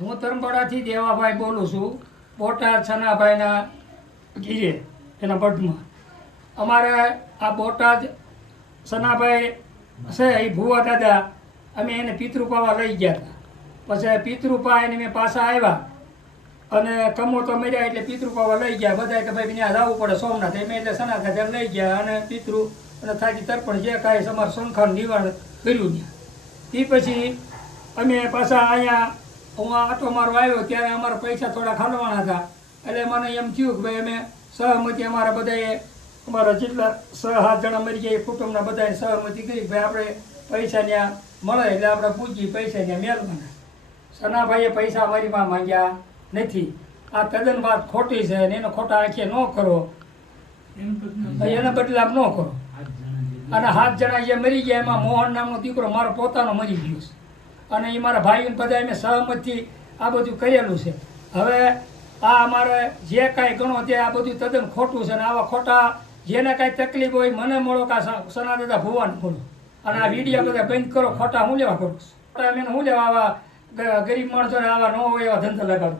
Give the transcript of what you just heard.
હું તરંબાડાથી દેવાભાઈ બોલું છું, બોટાદ સનાભાઈના ગીરે એના પટમાં. અમારે આ બોટાદ સનાભાઈ છે એ ભુવા દાદા, અમે એને પિતૃપાવા લઈ ગયા હતા. પછી પિતૃપા એને મેં પાછા આવ્યા અને કમો તો મર્યા એટલે પિતૃપાવા લઈ ગયા. બધા કે ભાઈ ત્યાં જવું પડે સોમનાથ, એમ એટલે સનાથા ત્યાં લઈ ગયા અને પિતૃ અને થાકી તર્પણ જે કાંઈ અમારે શંખાનું નિવારણ કર્યું ત્યાં. તે પછી અમે પાછા અહીંયા હું આટો મારો આવ્યો ત્યારે અમારા પૈસા થોડા ખાલવાના હતા. એટલે મને એમ થયું કે ભાઈ અમે સહમતી અમારા બધાએ અમારા જેટલા 6-7 જણા મરી ગયા એ કુટુંબના બધાએ સહમતી કરી ભાઈ આપણે પૈસા ત્યાં મળે એટલે આપણે પૂછી પૈસા ત્યાં મેળવાના. સનાભાઈએ પૈસા મારીમાં માંગ્યા નથી. આ તદ્દન વાત ખોટી છે અને એને ખોટા આંખે ન કરો, એના બદલામ ન કરો. અને 7 જણા જે મરી ગયા એમાં મોહન નામનો દીકરો મારો પોતાનો મરી ગયો છે અને એ મારા ભાઈઓને બધા અમે સહમતથી આ બધું કરેલું છે. હવે આ અમારે જે કાંઈ ગણો તે આ બધું તદ્દન ખોટું છે અને આવા ખોટા જેને કાંઈ તકલીફ હોય મને મળો કે સના દાદા ભુવાને મળો અને આ વિડીયો બધા બંધ કરો. ખોટા હું લેવા કરું છું? ખોટા અમે હું લેવા આવા ગરીબ માણસોને આવા ન હોય એવા ધંધા લગાડું.